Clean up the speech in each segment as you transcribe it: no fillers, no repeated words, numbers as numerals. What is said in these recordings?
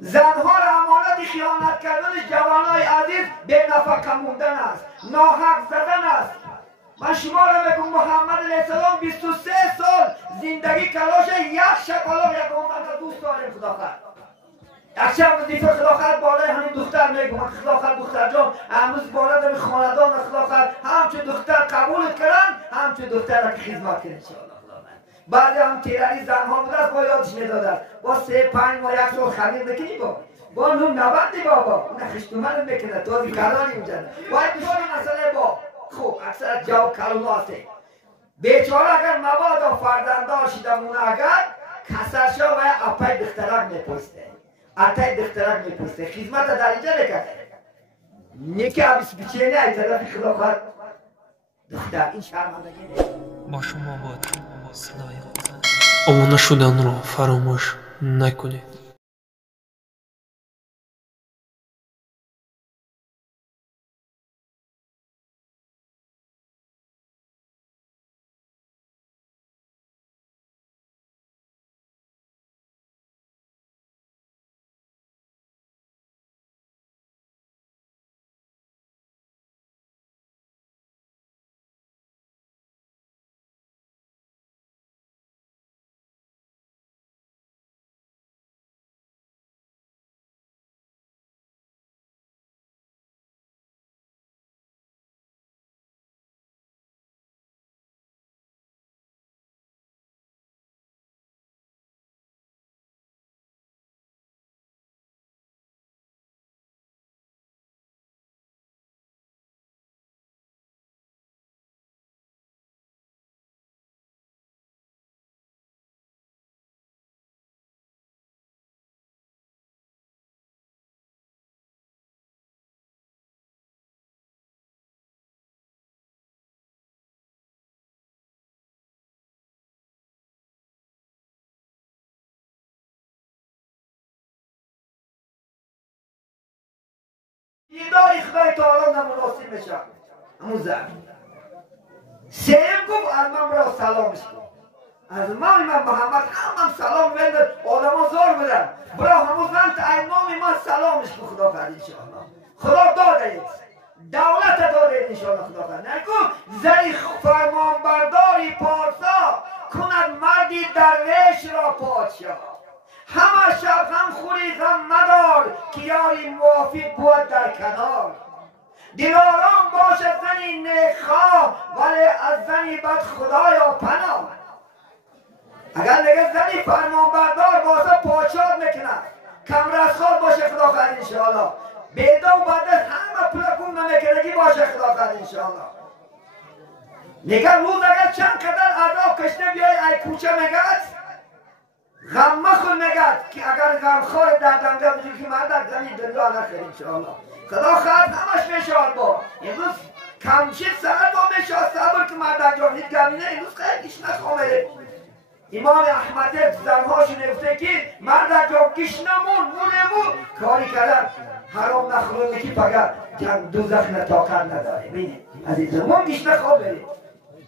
زنها را امانت خیانت کردن جوانای عزیز به نفقه موندن است، ناحق زدن است. من شما را بگم محمد علیه السلام 23 سال زندگی کلاش یک شکلات یک عمر دوست داریم خدا خواهد. یک شب وظیفه خدا خواهد بالای همین دختر میگم خدا خواهد دختر جان امروز بالای همین خاندان خدا خواهد همچون دختر قبول کردن همچون دختر را که خدمت کنید انشاءالله. بعد هم تیرانی زنها بود است با یادش میدادن با 3-5 ماه 1 سال خمیر بکنی با نون نبندی بابا اون خشتومن میکنه توزی قراری میجنه باید بشونی مسئله با خوب اکثر جواب کلمه هسته بیچاره اگر مبادا فرزندار شده مونه اگر کسر شو و اپای دخترک میپوسته اتای دخترک میپوسته خدمت در اینجا نکرده نیکی عبیس بیچینه ای طرف خدا خواهد دختر این شرمندگی نیست با شما بود صدای خدا آمانه شدن رو فراموش نکنید. دیداری خدای تعالی نمناسب میشه همون زمین سیم گفت از من برای سلامش کن از من محمد همم سلام ویدن آدم ها زار بدن برای همون زن تا ایمام من سلامش کن خدا فرد انشاءالله خدا داده اید دولت داده اید انشاءالله خدا فرد نکن زی فرمانبرداری پارسا کند مردی درویش را پادشاه همه شب هم خوری غم مدار که یاری موافق بود در کنار دلارام باشد زنی نیکخواه ولی از زنی بد خدایا پناه اگر نگه زنی فرمانبردار باسه پادشاه میکنه کمرسخواه باشه خدا خواهد انشاءالله بیده و بده همه پلکون نمیکنگی باشه خدا خواهد انشاءالله نگه روز اگر چند قدر عذاب کشته بیای ای کوچه میگد غم مخور میگد که اگر غمخوار دردنگه بجور که مردک زنی دنیا نخیر انشاءالله خدا خواهد همش میشاد با امروز کمچه سر با میشاد صبر که مردک جان هیچ گمینه امروز خیلیش نخوامره امام احمد زنهاشو نفته که مردک جان گیش نمون مونمون کاری کردن حرام نخورونه که پگر دوزخ نتاقت نداره بینه عزیزم من گیش نخواه بریم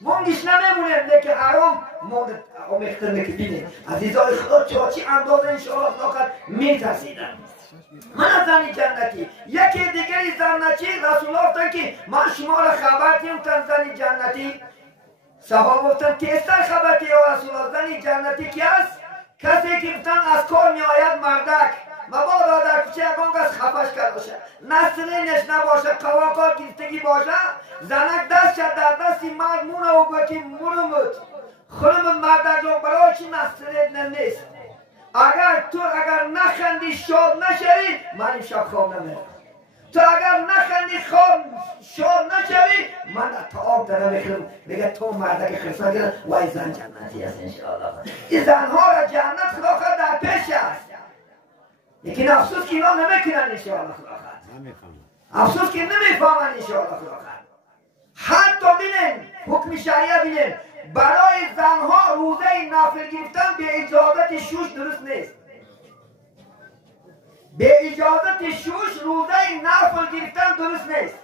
مونگیش نمیمونه که حرام مونگ آمیختر نکبینه عزیزای خدا چاچی اندازه انشاءالله خدا میترسیدن من از زنی جنتی یکی دیگری زنتی رسول الله گفتن که من شما را خبر دیم تن زنی جنتی صحابه گفتن کیستر خبرتی یا رسول الله زنی جنتی کی است کسی که گفتن از کار می آید مردک مبادا در کوچه یکان کس خفش کرد باشه نسلینش نباشه قواقات گرفتگی باشه زنک دست شد در دستی مرد مونه و گوکی مرمود خلمون مرد جان برای چی نسلین نیست اگر نخندی شاد نشوی من این شب خواب نمیرم تو اگر نخندی شاد نشوی من تا آب دارم میخورم بگه تو مردک خرسان گرم وای زن جنتی هست انشاءالله این زنها را جنت خدا خواهد در پیش است لیکن افسوس که اینا نمیکنن انشاءالله خدا خواهد افسوس که نمیفهمن انشاءالله خدا خواهد حتی بینن حکم شریعه بینن برای زنها روزه نافل گرفتن به اجازت شوش درست نیست به اجازت شوش روزه نافل گرفتن درست نیست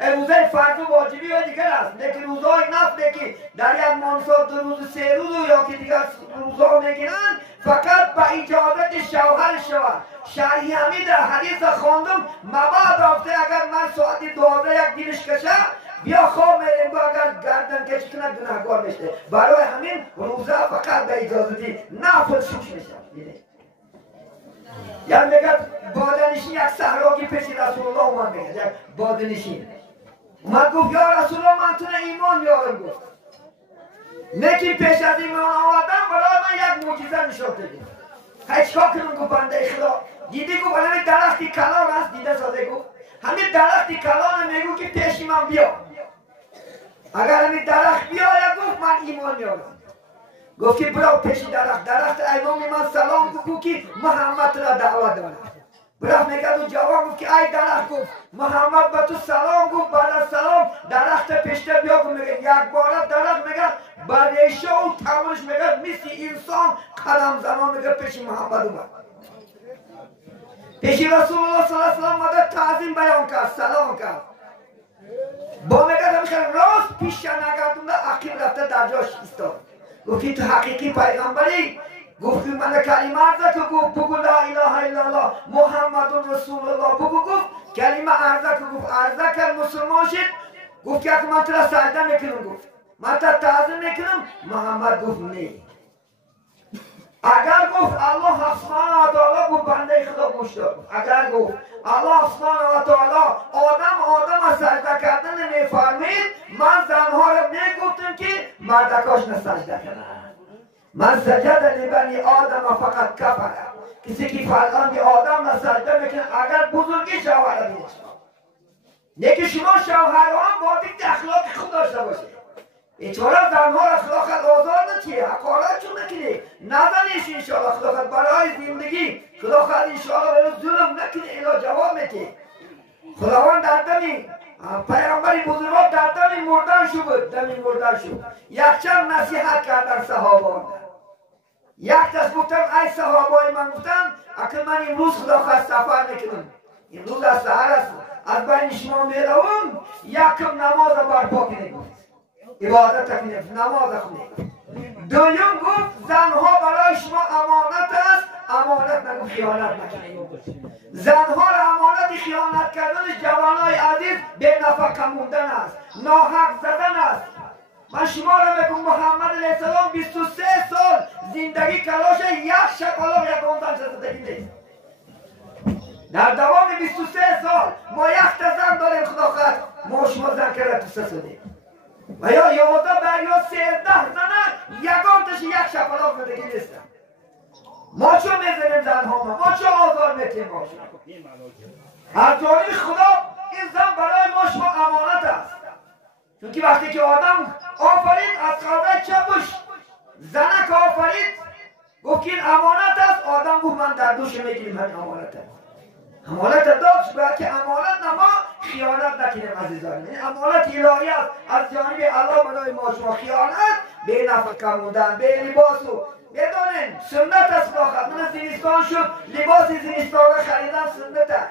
روزه فرض و واجبی و دیگر است. لیکن روزهای نفله که در یک منصب 2 روز 3 روز یا که دیگر روزها میگیرن فقط با اجازت شوهر شود. شرعی همی در حدیث خواندم مبادا رفته اگر من ساعت 12 یک دیرش کشه بیا خواب میریم با اگر گردن کشی کنه گناهگار میشه. برای همین روزه فقط به اجازتی نفل شوش میشه. یا میگه بادنشین یک صحراگی پیش رسول الله اومد میگه یک بادنشین اومد گفت یا رسول الله من تونه ایمان یارم گفت لیکن پیش از ایمان آمدن برای من یک معجزه نشان دادی. هیچ کار کنم گفت بنده خدا دیدی گفت همین درختی کلان است دیده ساده گفت همین درختی کلان میگو که پیش من بیا اگر همین درخت بیاید گفت من ایمان یارم. گفت که برو پیش درخت ایمام من سلام گفت که محمد را دعوت دارد. برو میگه تو جواب گفت که ای درخت گفت محمد به تو سلام گفت بعد از سلام درخت پیشته بیا گفت میگه یک بار درخت میگه بریشه و تمامش میگه مثل انسان قدم زمان میگه پیش محمد اومد. پیش رسول الله صلی الله علیه و سلم اومد تعظیم بیان کرد سلام کرد. با میگه میگه راست پیش نگردونده عقیب رفته در جاش ایستاد. گفتی تو حقیقی پیغمبری؟ گفتی من کلمه عرضه که گفت بگو لا اله الا الله محمد رسول الله بگو گفت کلمه عرضه که گفت عرضه کرد مسلمان شد. گفت که من ترا سجده میکنم گفت من ترا تعظیم میکنم. محمد گفت نه اگر گفت الله سبحانه و تعالی گفت بنده خدا گوش داد اگر گفت الله سبحانه و تعالی آدم سجده کردن نمیفرمید من زنها را میگفتم که مردکاش نسجده کنن. من سجد لبنی آدم فقط کفر کسی که فرزند آدم نسجده میکنه اگر بزرگی شوهر را میشن لیکن شما شوهران باید اخلاق خود داشته باشه. ایچوارا زنها اخلاقت آزار نچیه حقارت چون نکنی نزنیش انشاءالله اخلاقت برای زندگی خداخت انشاءالله برای ظلم نکنی اینا جواب میتی. خداوند در دمی پیامبری بزرگوار در دمی مردن شو بود دمی مردن شو یک چند نصیحت کردن صحابان یک دست گفتم ای صحابای من گفتم اکل من امروز خداخت سفر میکنم امروز از سهر است از بین شما میروم یکم نماز برپا کنیم عبادت کنید نماز خونید. دویم گفت زنها برای شما امانت است امانت نگو خیانت نکنید. زنها را امانت خیانت کردن جوانای عزیز به نفقه موندن است ناحق زدن است. من شما را بگم محمد علیه السلام 23 سال زندگی کلاش یک شکلام یک آنزن زندگی نیست. در دوام 23 سال ما یک تا زن داریم خدا خواهد ما شما زن کرده تو سسودیم و یا 11 بر یا 13 زنه یگانتش یک شکلام زندگی نیستن. ما چون میزنیم زنها ما چون آزار میتیم ما از جانب خدا این زن برای ما شما امانت است. چون که وقتی که آدم آفرید از قضای چپش زنک آفرید گفت که این امانت است آدم گفت من در دوش میگیریم من امانت است. امانت داشت باید که امانت نما خیانت نکنیم عزیزان. این امانت الهی است از جانب الله برای ما شما خیانت به نفقه موندن به لباس و بدانین سنت است خداخت من زمستان شد لباس زمستان خریدن سنت است.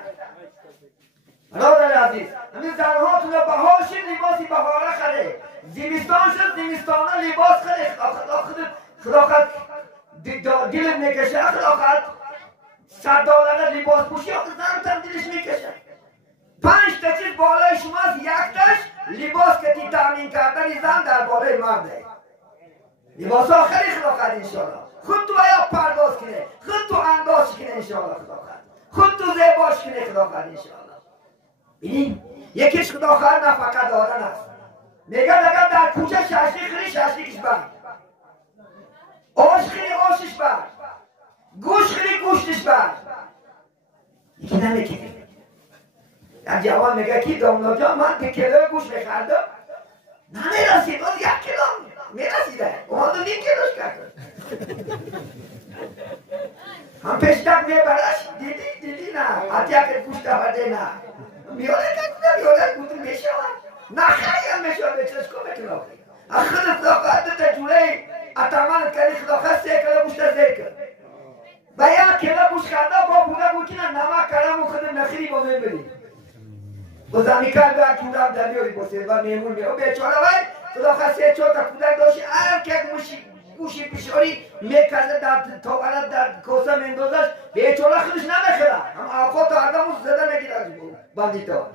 برادر عزیز همین زنهاتون رو بهار شد لباسی بهاره خرید زمستان شد زمستانه لباس خرید خداخت دلم میکشه خداخت $100 لباس پوشی آخه زنتم دلش میکشه 5 تا چیز بالای شماست یک تاش لباس که تی تامین کردن زن در بالای مرده لباس ها خرید خداخت انشاءالله خود تو باید پرداز کنه خود تو انداز کنه انشاءالله خداخت خود تو زیباش کنه خداخت انشاءالله. ببین یکیش خداخت نفقه دادن است. میگه اگر در کوچه ششلی خری ششلیکش بر آش خری آشش بر گوش خری گوشتش بر یکی نمیکنه. در جوان میگه کی دامنا جان من 2 کیلو گوش میخردم نمیرسید اون 1 کیلو میرسیده اون 2 کیلوش کرد هم پیشتر میبرش دیدی نه حتی اگر گوش دارده نه میاره کنه میاره گوتون میشه نه خیلی میشه بچهش کنه که ناخی اخیر خداخت تجوره اتمن کلی خداخت 3 کیلو گوشت ذکر و 1 کیلو گوشت کرده با بوده بود که نمک کلم و خود نخیری با میبرید و زمیکن به کودم دلیوری بسید و میمون میاد بیچاره وای خدا خسته چهار تا کودک داشتی هر که گوشی پیشاری میکرده در تاورت در کوسه میندازش بیچاره خودش نمیخوره هم آقا تا آدمو زده نگیرد بندیتا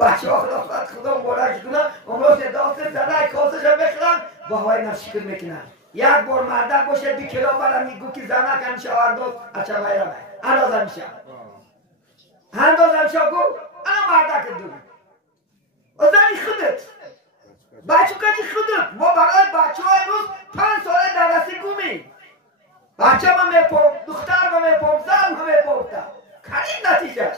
بچه ها خدا مبارک کنه امروز داست زده کاسش هم بخورن با هوای نفشکر میکنن یک بار مردک باشه 2 کیلو برم میگو که زنک همیشه انداز اچه بایرمه انداز همیشه گو انا مردک دو و زنی خودت بچه کچی خودت ما برای بچه ها امروز 5 ساله درسی گومی بچه ما میپوم دختر ما میپوم زن ما میپوم کنید نتیجهش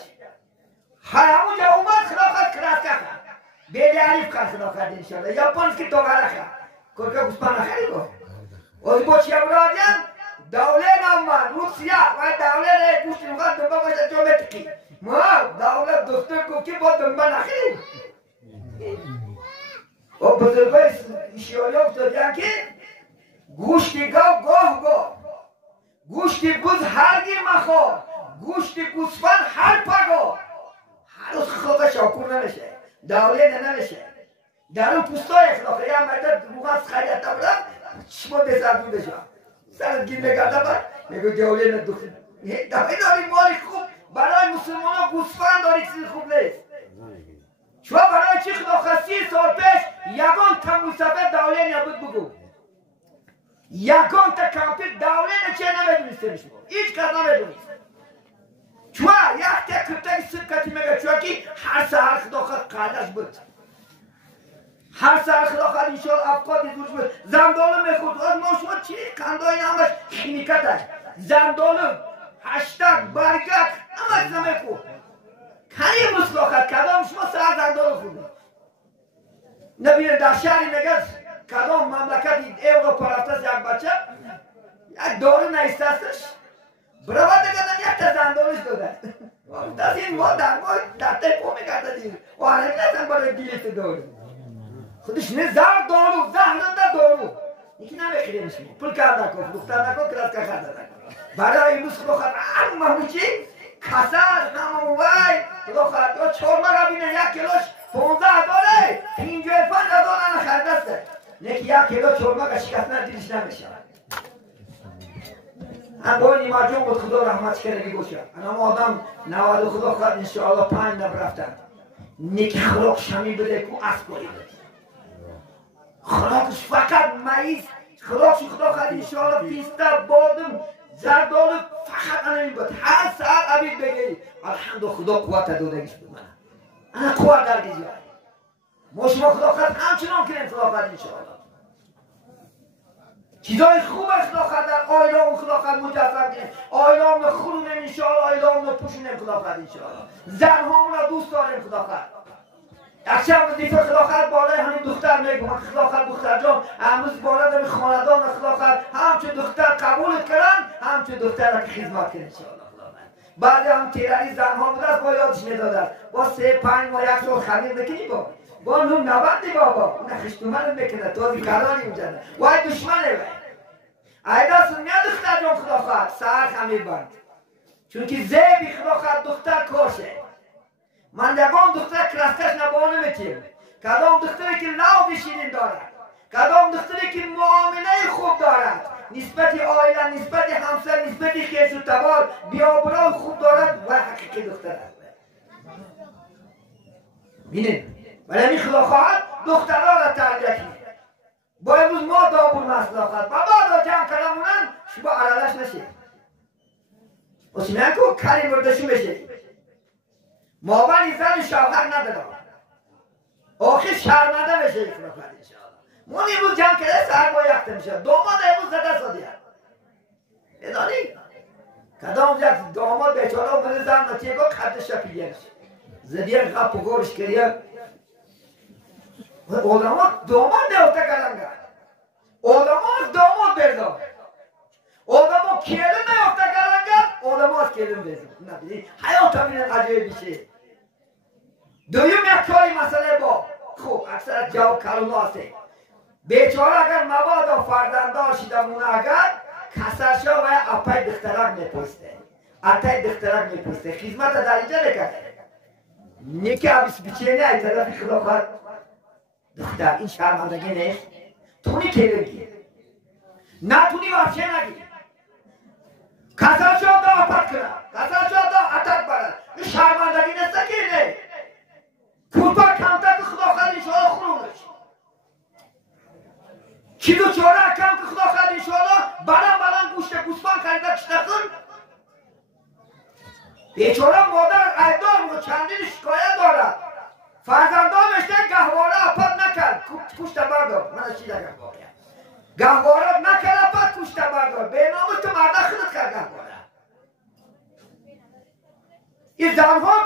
همون جا اومد خلافت کراس کخه بیلی علیف کن خلافت انشاءالله یا پانس که توغره خه که گوسپان نخری گو از با چی امرادیم دوله نامن روسیه و دوله نه گوشتی مخواد دنبا باشه جو متکی ما دوله دختر گفتی با دنبا نخریم و بزرگای ایشیالی افتادیم که گوشتی گاه گوشتی بوز هرگی مخور گوشتی گوسفند هر پگاه هر روز خدا شاکور نمیشه دوله نمیشه در اون پوستای اخلاقی هم مدد روغاز خریت نبرم چشما بزردون بشم سرت گیر نگرده بر میگو دوله ندوخت دوله داری مالی خوب برای مسلمان ها گوسفند داری چیزی خوب نیست شما برای چی خدا خستی سال پیش یگان تموسفه دوله نبود بگو یگان تا کمپیر دوله چه نمیدونیسته شما هیچ کار نمیدونیست چوا یک تا کتای سکتی میگه چوا که هر سهر خدا خود قادش بود هر سهر خدا خود انشاء افقادی دوش بود زندالو میخود از ما شما چی کندای نامش خیمیکت هست زندالو هشتگ برگک همه چیزا میخود کنی مسلاخت کدام شما سهر زندالو خود نبینه در شهری میگه کدام مملکتی اروپا رفته یک بچه یک دارو نیستستش برابر نگردن یک تا زندانش داده دست این ما در ما تحته پو میگرده دیر و هرمی نزن برای بیلیت دارو خودش نه زهر دارو یکی نمیخیریم شما پول کرده کن دختر نکن کلاس که خرده نکن برای امروز خدا خواهد همه چی کسر همه وای خدا خواهد چورما را بینه 1 کیلوش 15 داره 50 دلار خرده است نکی 1 کیلو چورما که شکست ندیدش نمیشه با نیمه جون بود خدا رحمت کرده گوشه انا آدم 90 خدا خواهد انشاءالله 5 نب رفتن نیک خلاق شمی بده که اسکاری بده خلاقش فقط مایز خلاقش خدا خواهد انشاءالله پیسته بادم زردالو فقط انا این بود هر ساعت عبید بگیری الحمد خدا قوت دادگیش بود من انا قوت در گیزی ما شما خدا خواهد همچنان کنیم خدا خواهد انشاءالله چیزای خوب خدا خواهد در آیلام خدا خواهد مجسم کنیم آیلام خونیم انشاءالله آیلام پوشونیم خدا خواهد انشاءالله زنهامون را دوست داریم خدا خواهد اکشم وظیفه خدا خواهد بالای همین دختر میگم خدا خواهد دختر جان امروز بالا در خاندان خدا خواهد همچون دختر قبولت کردن همچون دختر را که خدمت کنیم انشاءالله بعد هم تیرانی زنها بود است با یادش میدادن با 3-5 ماه 1 سال خمیر بکنی با نون نبندی بابا اون خشتومن میکنه توزی قراری میجنه وای دشمنه وای ایدا سنیا دختر جان خدا خواهد سهر خمیر بند چون که زیبی خدا خواهد دختر کاشه من یکان دختر کرستش نبانه میتیم کدام دختری که نو بشینین دارد کدام دختری که معامله خوب دارد نسبت آیله نسبت همسر نسبت خیش و تبار بیابرای خوب دارد و حقیقی دختر است بینید ولی این خدا خواهد دخترها را تربیه کنید با امروز ما دابور مسئله خواهد بابا دا جمع کلمونن شما علالش نشید اصلا که کاری مردشون بشید مابنی زن شوهر ندارم آخی شرمنده بشه خدا خواهد انشاءالله من امروز جمع کرده سر با یخته میشه داماد امروز زده سادیه ادانی کدام یک داماد بیچاره بده زن نتیگه خدش شکلیه زدیه غپ و گورش کریه آدم داماد نیفته کردن آدم داماد بردار آدم کلم نیفته کردن آدم کلم بردار نبیدی حیات همین عجیب میشه دویم یک کاری مسئله با خوب اکثر جواب کلمه هسته بیچاره اگر مبادا فرزندار شیدمونه اگر کسرشا و اپای دخترک میپوسته اتای دخترک میپوسته خدمت در اینجا نکرده نیکی عبیس بیچینه ای طرفی خدا خواهد دختر این شرمندگی نیست تونی که بگی نه تونی وحشه نگی کسا شد دا اپت کنم کسا شد دا اتت برد این شرمندگی نیست که نه کورپا کمتر که خدا خواهد انشاءالله خونونش چی دو چاره کم که خدا خواهد انشاءالله بلند گوشت گوسفند خریده کشته کن بیچاره مادر ایدار و چندین شکایت دارد فرزندانش نه گهواره اپت نکرد کشته بردار من چی در گهواره گهواره نکرد اپت کشته بردار به نامش تو مرده خودت کرد گهواره این زنها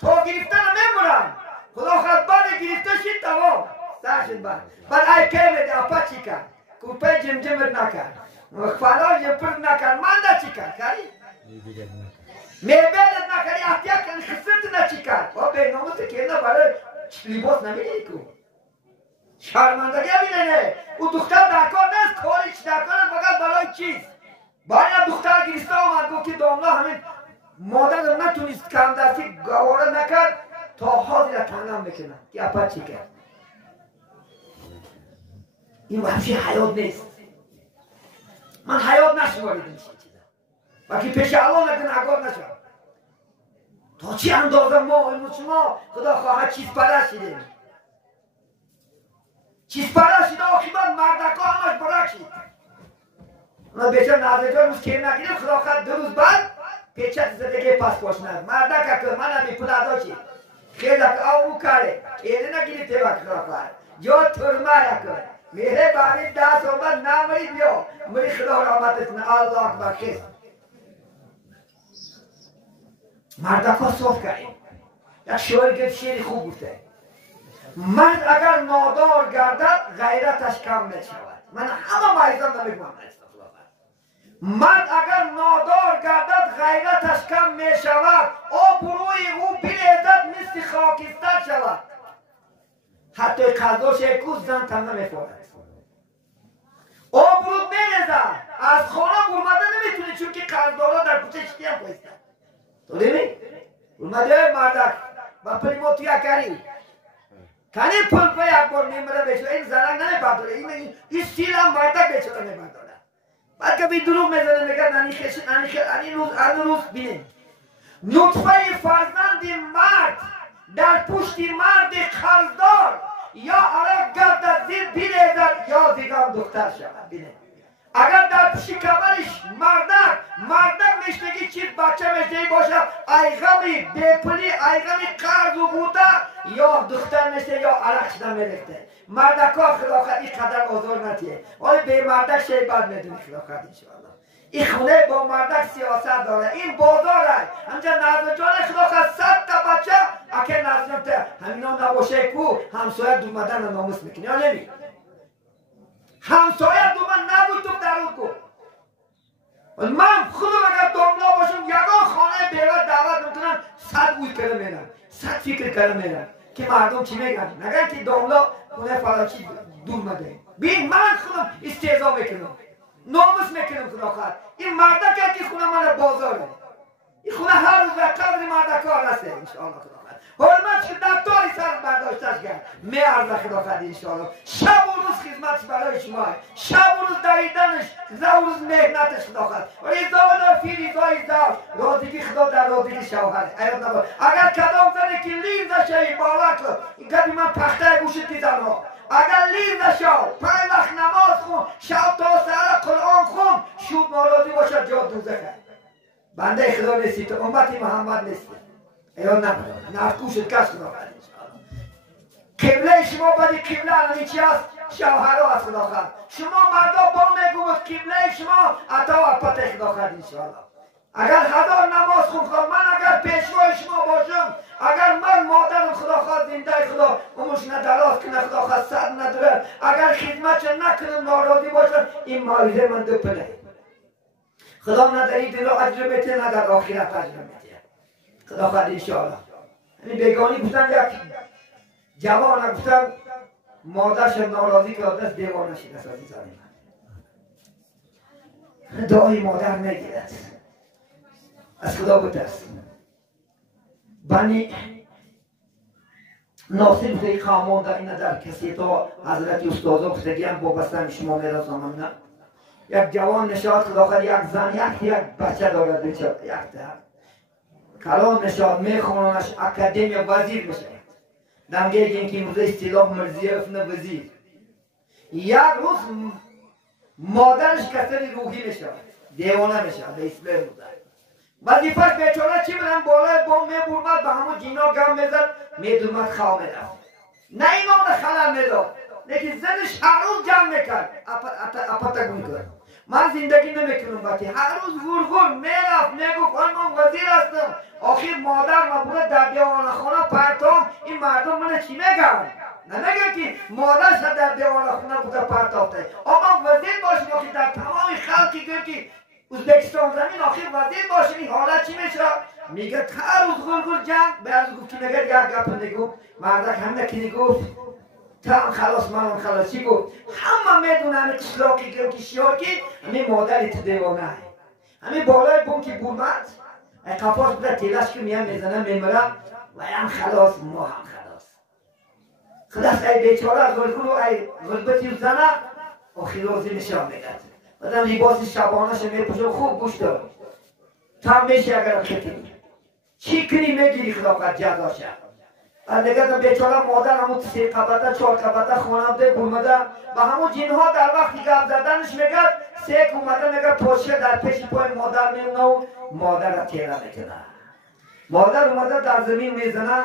تا گرفتن نمیمونن خدا خواهد بعد گرفته شید تمام سرشد بعد ای که میده اپت چی کرد کوپه جمجمت نکرد فلان جمپرد نکرد من ده چی کرد کاری میبیدت نکردی احتیاط کنی خسرت نچی کرد با به ناموس که نه برای لباس نمیدی کو شرمندگی همینه نه او دختر در کار نیست کاری چی در کار فقط برای چیز باید دختر گریسته آمد گفت که داملا همین مادر نتونست کم دستی گواره نکرد تا حاضر را تنگم بکنم که اپا چی کرد این وحشی حیات نیست من حیات نشمارید این چیزا وقتی پیش الله نکن اگار نشم تا چی اندازه ما علم شما خدا خواهد چیز پرستیدیم چیز پرستیده آخیبت مردکا همش برکشید اونا بیچه نازجان روز که نگیریم خدا خواهد 2 روز بعد پیچه زدگی پس باشند مردکا که من همی پلادا چید خیلی او کاره ایده نگیری وقت خدا خواهد جا ترمه یکن میره باید 10 صحبت نمری بیا مری خدا رحمتتون الله اکبر خیست مردکا صحف کردیم یک شعر گفت شعری خوب گفته مرد اگر نادار گردد غیرتش کم می شود من همه مریضان نمیگم مرد اگر نادار گردد غیرتش کم می شود آبروی او بیریزد مثل خاکستر شود حتی قضاش یکوز زن تن نمیخورد آبرود میریزد از خانه برمده نمیتونی چون که قرضدارا در کوچه چی هم پایستن تو دیمی؟ اومده مردک و پریمو توی کاری کنی پل پا یک بار میمره بشو این زنگ نمیبرداره این سیل هم مردک بچاره نمیبرداره بعد که بی دروغ میزنه میگه نانی خشن نانی روز بینیم نطفه فرزند مرد در پشت مرد قرضدار یا عرق گردد زیر بیریزد یا دیگران دختر شود بینیم اگر در پشت کمرش مردک میشنگی چیز بچه میشنگی باشه ای غمی بیپلی ای غمی قرض و بوده یا دختر میشه یا عرق شده میرخته مردک ها خدا خواهد این قدر آزار نتیه ولی به مردک شی بد میدونی خدا خواهد انشاءالله این خونه با مردک سیاست داره این بازاره همجا نظر جان خدا خواهد 100 تا بچه اکه نظر نبته همینا نباشه کو همسایه دومدن ناموس میکنی یا نمی همسایه دومن نبود تو درود کن من خودم اگر داملا باشم یگان خانه بیوه دعوت میکنم 100 اوی کرده میرم 100 فکر کرده میرم که مردم چی میگن نگن که داملا خونه فلانچی دور مده بین من خودم استهزا میکنم ناموس میکنم خدا خواهد این مردک که خونه من بازاره این خونه هر روز و قدر مردک ها رسه انشاءالله خدا خواهد حرمت که در تاری سر برداشتش کرد میارزه خدا خواهد انشاءالله شب و روز خدمتش برای شما شب و روز دویدنش زو روز مهنتش خدا خواهد ریزا فی ریزای زو رازگی خدا در رازگی شوهر اگر کدام زنه که لیزه شایی باور کن این کدی من پخته گوشت دیدم ها اگر لیزه شو 5 وقت نماز خون شب تا سر قرآن خون شود مالادی باشد جا دوزخه بنده خدا نیستی تو امتی محمد نیستی ایان نبود نرکوشت کس خدا خواهد قبله شما بدی قبله الانی چی هست؟ شوهرها هست خدا خواهد شما مردا با میگوید قبله شما عطا و پت خدا خواهد انشاءالله اگر 1000 نماز خون خواهد من اگر پیشوای شما باشم اگر من مادرم خدا خواهد زنده خدا اموش ندراز کنه خدا خواهد 100 نداره اگر خدمتش نکنم ناراضی باشم این مالیزه من دو پله خدا نداری دل و اجر بته ندار آخرت اجر بته خدا خواهد انشاءالله یعنی بیگانی بودن یک جوان گفتن مادرش ناراضی که دست دیوانه شده است عزیزان من دعای مادر نگیرد از خدا بود است بنی ناصر خیلی خامون در این در کسی تا حضرت استاد افتادی هم بابستن شما میرسانم نه یک جوان نشاد خدا خواهد یک زن یک بچه دارد یک در کلام نشاد میخوننش اکادمی وزیر میشه دمگه این که امروز اصطلاح مرزیف نه وزیر یک روز مادرش کسری روحی میشه دیوانه میشه به اسلام بوده وظیفش بیچاره چی بدن بالای بام میبرمد به همون جینا گم میزد میدومد خواه میرفت نه ایمان خلل میداد لیکن زنش هر روز جمع میکرد اپتگون کرد من زندگی نمیکنم باتی هر روز غرغر میرفت میگفت من وزیر هستم آخر مادر مبوده در دیوان خانه پرتام این مردم من چی میگن نمیگه که مادرش در دیوان خانه بوده پرتافته اما وزیر باشیم آخر در تمام خلقی که ازبکستان زمین آخر وزیر باشیم این حالت چی میشه میگه هر روز غرغر جمع به از گفت که نگه یک گپ نگو مردک همه که نگفت تا خلاص من خلاص چی گفت همه میدونن قشلاقی که شیاکی همین مادری تو دیوانه همین بالای بون که بومد قفاش بوده تیلش که میان میزنه میمرم و هم خلاص ما هم خلاص خلاص ای بیچاره غرغر و ای غربتی زنه آخر روزی نشان میدد بعدم لباس شبانش میپوشه خوب گوش دار تا میشه اگر خیلی چی کنی میگیری خلافت جزاشه دیگه بیچاره مادر همون 3 قبطه 4 قبطه خانه بوده برمده و همون جنها در وقتی گپ زدنش میگه 3 اومده میگه پاشه در پیش پای مادر میمونه و مادر را تیره میکنه مادر اومده در زمین میزنه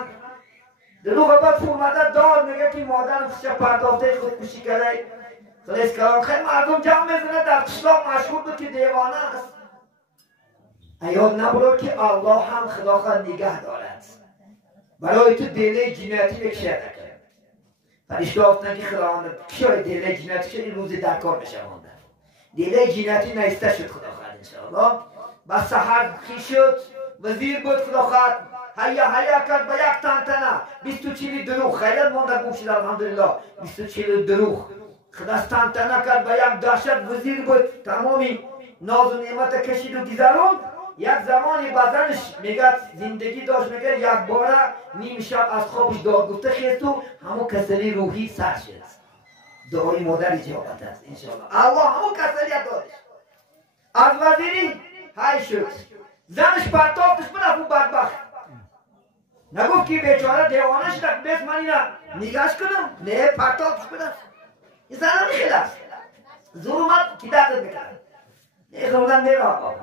دروغ بعد اومده داد میگه که مادر خودش پرداخته خودکشی کرده خلاص کلام خیلی مردم جمع میزنه در قشلاق مشهور بود که دیوانه است یاد نبرو که الله هم خدا خواهد نگه دارد برای تو دیله جنایتی بکشه نکرد فرشته آفتن که خداوند کیای دیله جنایتی شد این روزی در کار بشه مانده دیله جنایتی نیسته شد خدا خواهد انشاءالله بس سحر خی شد وزیر بود خدا خواهد هیا کرد با یک تنتنه 24 دروغ خیلت مانده گوش شد الحمدلله 24 دروغ خدا تنتنه کرد با یک دهشت وزیر بود تمامی ناز و نعمت کشید و گذرون یک زمانی بدنش میگه زندگی داشت میگه یک باره نیم شب از خوابش داد گفته خیست و همون کسلی روحی سر شد دعای مادر اجابت است انشاءالله الله همون کسلی دادش از وزیری های شد زنش پرتافتش بنفو بدبخت نگفت که بیچاره دیوانش تک بیست من اینا نگاش کنم نه پرتافتش بنفو این زن هم خیلی است زور اومد که دردت بکنم نه خودم نیر آقا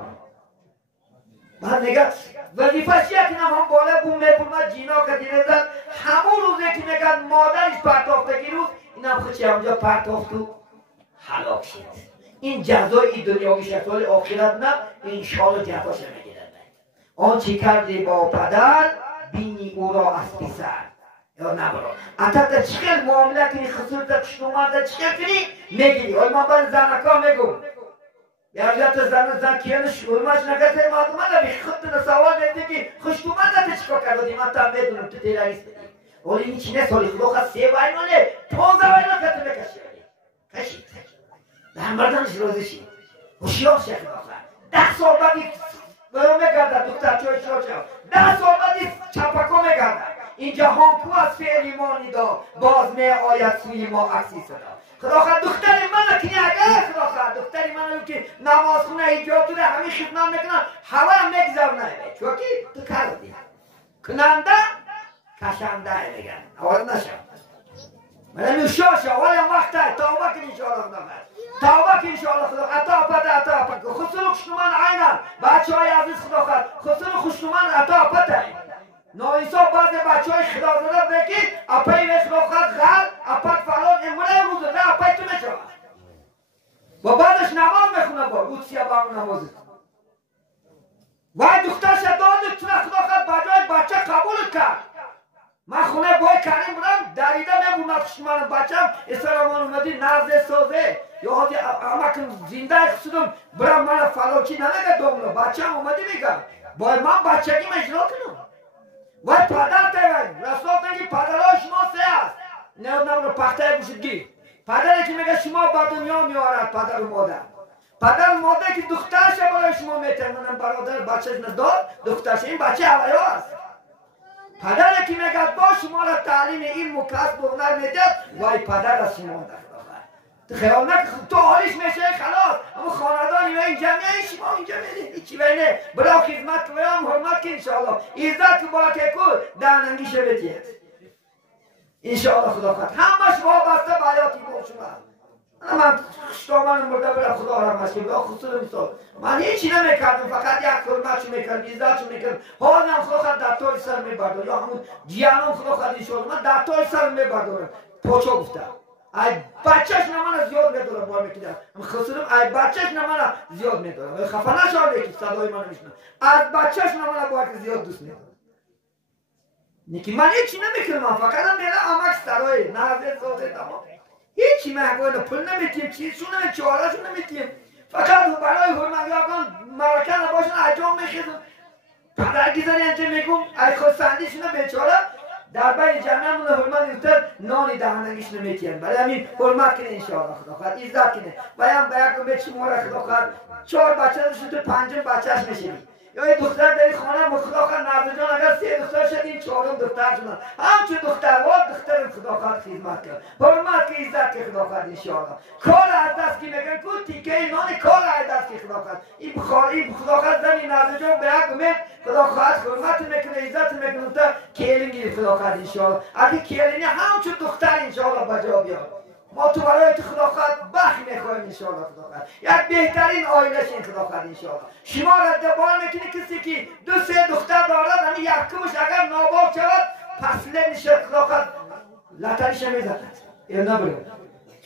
بعد نگه وظیفه چیه که هم بالا بوم میبومد جینا که دیره زد همون روزه که نگه مادرش پرتافتگی روز این هم خودشی همونجا پرتافت و حلاک شد این جزای دنیاوی شکل آخرت نه انشاءالله جزاش میگیرد آن چی کردی با پدر بینی او را از پسر یا نبرا اتا چخیل معامله کنی خصوصا کشنومرده چخیل کنی میگیری ولی من باید زنکا میگم یعنی زن کیانش علماش نگرده مردم نبی خود سوال میده که خوشتومت نده چیکار کردی من تا میدونم تو دیره ایست بدی ولی این چینه سالی خدا خواست 3 وینانه 15 وینان کتو بکشی کشید در مردانش روزی شید هوشیار شیخ داخل 10 سال بعدی برو میگرده دکتر چوی شد 10 سال بعدی چپکو میگرده این جهان کو از فعل ایمانی دا باز می آید سوی ما عکسی صدا خدا خواهد دختری من کنی اگر خدا خواهد دختری من که نماز خونه ایجاب توده همین خدمت میکنن هوا هم نگذارنه چونکه تو کردی کننده کشنده میگن اول نشم من نوشاشه ولی وقت توبه کن انشاءالله خدا خواهد توبه کن انشاءالله خدا عطا پده خسرو خوشنومن عینن بچه های عزیز خدا خواهد خسرو خوشنومن عطا پده نایسا بعد بچه های خدا زده بگی اپای خدا خواهد غل اپات فلان امونه روزه نه اپای تو میشود و بعدش نماز میخونه با قدسیه با همون نمازی وای دخترش داده تو خدا خواهد بجای بچه قبول کرد من خونه بای کریم بودم دریده میبونم خشمان بچم اسلامان اومدی نرزه سازه یا حاضی همکن زنده خسودم برم من فلاکی ننگه دومونه بچم اومدی میگم باید من بچگی اجرا کنم وای پدر تایوان رسول نگی پدرهای شما 3 است نه نمونه پخته گوشدگی پدری که میگه شما با دنیا میارد پدر و مادر پدر و مادر که دخترش برای شما میترمونن برادر بچهش ندار دخترش این بچه هوایی است پدر که میگه با شما را تعلیم علم و کسب و هنر میده وای پدر از شما در خیال نکن تو حالیش میشه خلاص اما خاندانی و این جمعه شما اینجا میدید چی بینه برای خدمت و هم حرمت که انشاءالله عزت که بالا که کل دهنگیشه بدید انشاءالله خدا خواهد همش وابسته به حیاتی با شما من شتامن مرده برم خدا رحمش کنه خصوص مثال من هیچی نمیکردم فقط یک حرمتشو میکردم عزتشو میکردم حالا هم خدا خواهد در طور سر میبردارم یا همون جیانم خدا خواهد انشاءالله من در طور سر میبردارم پوچو گفتم ای بچهش نمانه زیاد میدارم بار میکنم خسرم ای بچهش نمانه زیاد میدارم خفه نشارده که صدای من میشنم از بچهش نمانه باید زیاد دوست میدارم نیکی من هیچی نمیکنم فقط هم میرم امک سرای نرده زاده تمام هیچی محبوبه پول نمیتیم چیزشون نمیتیم چهارهشون نمیتیم فقط برای حرمتیاکان مرکه نباشن اجام میخیزن پدرگیزن اینجا میگم ای خود سندیشون بیچاره در بین جمعه من حرمت یوتر نانی دهنگیش نمیتیم برای همین حرمت کنه انشاءالله خدا خواهد عزت کنه بایم باید به چی مورد خدا خواهد 4 بچه داشتیم تو 5 بچهش میشیم یا این دختر در این خانه خدا خواهد نرده جان اگر 3 دختر شد این 4م دختر شدن همچون دخترم خدا خواهد خدمت کرد حرمت که عزت که خدا خواهد انشاءالله کار از دست که میگن کن تیکه نانی کار از دست که خدا خواهد این خدا خواهد زمین نرده جان به یک امید خدا خواهد حرمت میکنه عزت میکنه تا کیلین گیرید خدا خواهد انشاءالله اگه کیلینی همچون دختر انشاءالله بجا بیاد ما تو برای تو خدا خواهد بخی میخواهیم انشاءالله خدا خواهد یک بهترین آیلش این خدا خواهد انشاءالله شما را دبار میکنی کسی که 2-3 دختر دارد همین یکمش اگر ناباب شود پسله میشه خدا خواهد لطریش میزند یا نبریم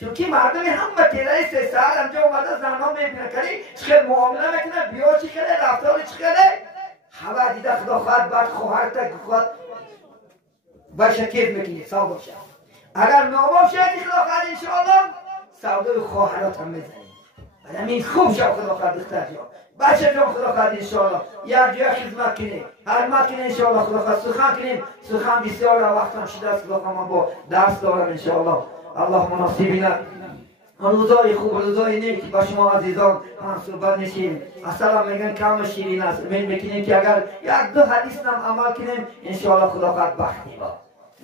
چونکه مردم همه تیره 3 سال همجا اومده زنها میبینه کنی چخیل معامله میکنه بیا چی کنه رفتار چی کنه همه دیده خدا خواهد بعد خواهر تا خواهد باشه کیف میکنی سواب شد اگر ناباب شد خدا خواهد انشاءالله سودای خواهرات هم میزنی همین خوب شد خدا خواهد دختر جان بچه جان خدا خواهد انشاءالله یک جای خدمت کنیم حرمت کنیم انشاءالله خدا خواهد سخن کنیم سخن بسیار وقتم شده است خدا خواهد با درس دارم انشاءالله اللهم نصیبنا روزای خوب روزای نیک با شما عزیزان هم صحبت نشیم اصلا میگن کم شیرین است امید میکنیم که اگر 1-2 حدیث هم عمل کنیم انشاءالله خدا خواهد بختی با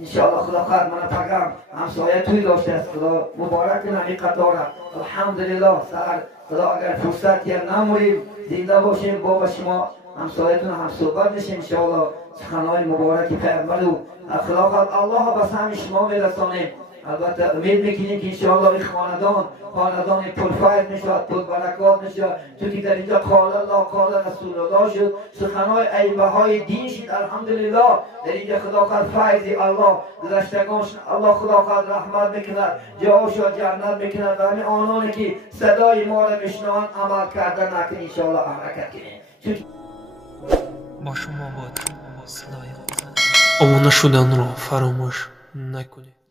انشاءالله خدا خواهد من پیغام همسایه توی داشته است خدا مبارک کنه این قطار الحمدلله سر خدا اگر فرصت یا نموریم زنده باشیم با شما همسایتون هم صحبت نشیم انشاءالله سخنهای مبارک پیغمبر و خدا خواهد الله بس هم شما میرسانیم البته امید میکنیم که انشاءالله این خاندان پرفایل میشود پربرکات میشود تو که در اینجا قال الله قال رسول الله شد سخنهای ایبه‌های دین شد الحمدلله در اینجا خدا خواهد فیض الله گذشتگانش الله خدا خواهد رحمت میکند جاهاشو جنت میکند و همین آنانی که صدای ما را میشنوند عمل کردن نکنید انشاءالله حرکت کنید با شما باد صدای خدا اما نشدن را فراموش نکنید